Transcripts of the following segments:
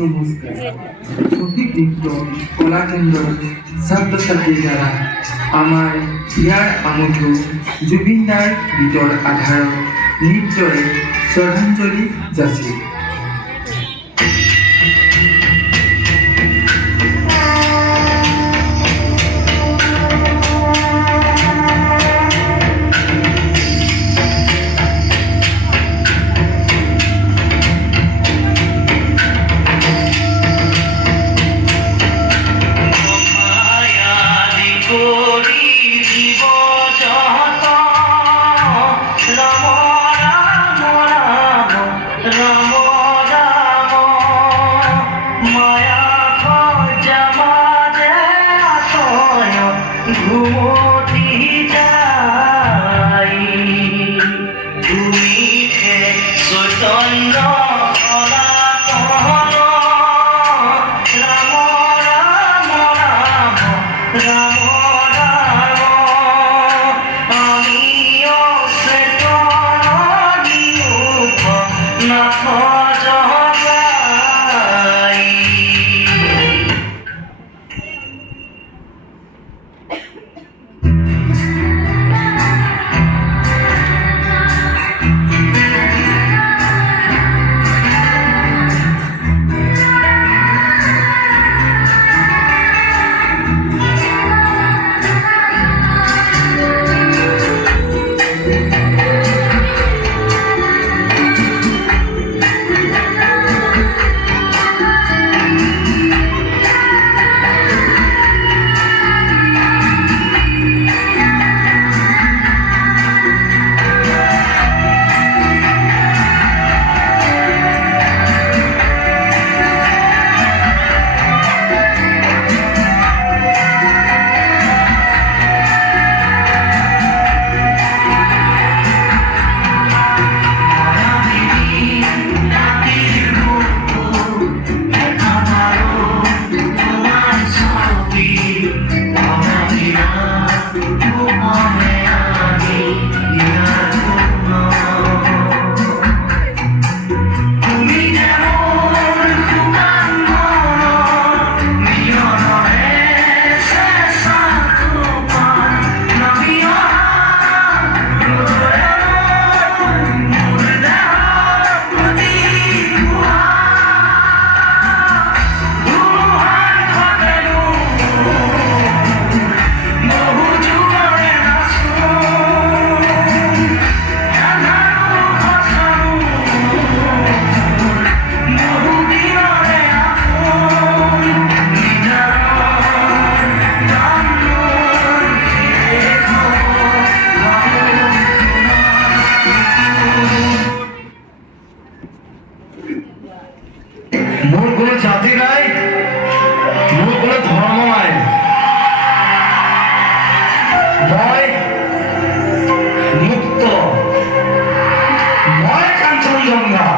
নমস্কাৰ সঠিক নৃত্য কলাকেন্দ্ৰৰ ছাত্ৰ ছাত্ৰীৰ দ্বাৰা আমাৰ ইয়াৰ আমঠু জুবিন দাৰ গীতৰ আধাৰত নৃত্যৰে শ্ৰদ্ধাঞ্জলি যাচিল। মোৰ কোনো জাতি নাই, মোৰ কোনো ধৰ্ম নাই, মই মুক্ত, মই কাঞ্চনজঙ্ঘা।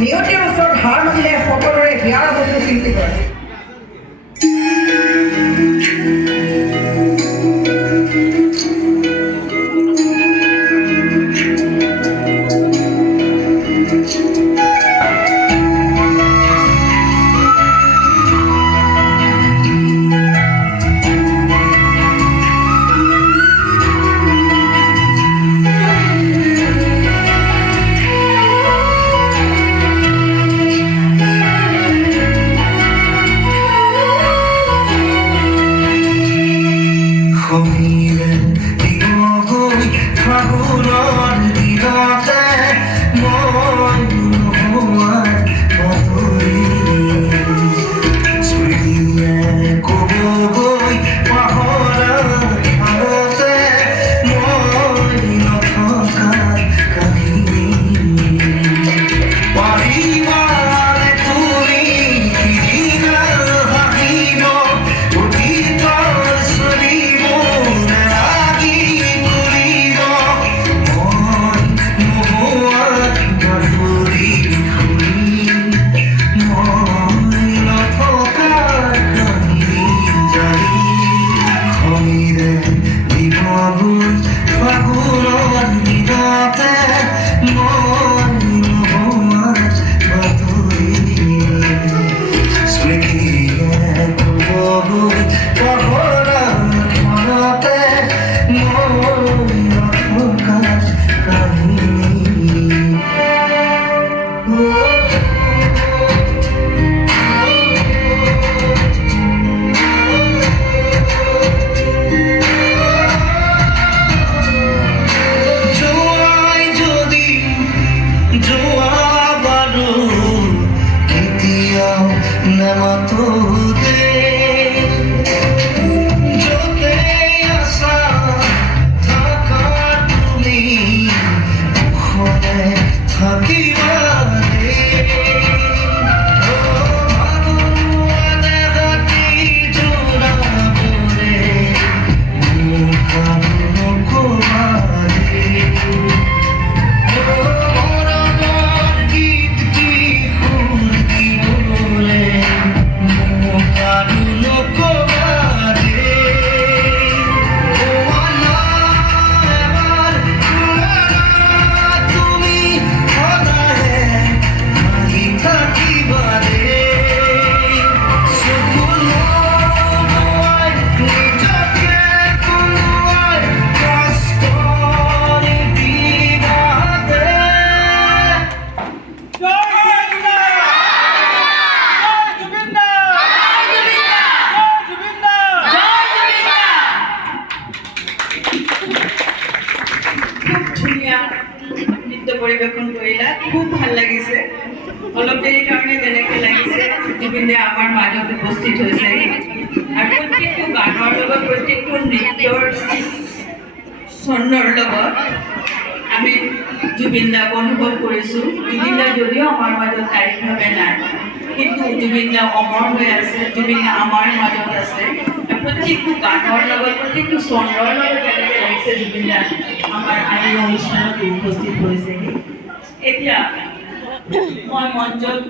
নিয়তিৰ ওচৰত হাৰ মানিলে সকলোৰে বিয়াৰ বস্তু শিল্পী কৰে। সমীৰে দিগৈ ফাগুনৰ দিনতে মই নোহোৱাৰ বাতৰি স্মৃতিয়ে ক'বগৈ পাহৰা আগতে মই নথকা কাহিনী পাৰিবানে তুমি সিদিনা হাঁহিব অতীতৰ চলিব নালাগি ফুৰিব মই নোহোৱাত বাতৰি শুনি মই নথকা কাহিনী জানি সমীৰে দিবগৈ ফাগুনৰ দিনতে মই নোহোৱাত বাতৰি স্মৃতিয়ে ক'বগৈ পাহৰা মনতে মই নথকা কাহিনী জোৱাই যদি যোৱা বাৰু কেতিয়াও নেমাতো দেই য'তে আছা থাকা তুমি সুখে থাকিবা দেই ভালুৱানে হাতী জোৰাবোৰে মোৰ কাম নকবা দেই মৰমৰ গীত কি সুৰ দিবলে মোক আৰু নকবা দেই এবাৰ তুমি সদায়ে হাঁহি থাকিবা দেই চকু নমোৱাই নিজকে কোনোৱাই কষ্ট নিদিবা দেই খুব ধুনীয়া নৃত্য পৰিৱেশন কৰিলা, খুব ভাল লাগিছে। অলপ দেৰিৰ কাৰণে যেনেকৈ লাগিছে জুবিন দা আমাৰ মাজত উপস্থিত হৈছে আৰু প্ৰত্যেকটো গানৰ লগত প্ৰত্যেকটো নৃত্যৰ ছন্দৰ লগত আমি জুবিন দাক অনুভৱ কৰিছোঁ। জুবিন দা যদিও আমাৰ মাজত শাৰীৰিকভাৱে নাই, কিন্তু জুবিন দা অমৰ হৈ আছে, জুবিন দা আমাৰ মাজত আছে। প্ৰত্যেকটো গানৰ লগত প্ৰত্যেকটো ছন্দৰ লগত যেনেকৈ লাগিছে জুবিন দা আমাৰ আজিৰ অনুষ্ঠানত উপস্থিত হৈছেহি। এতিয়া মই মঞ্চত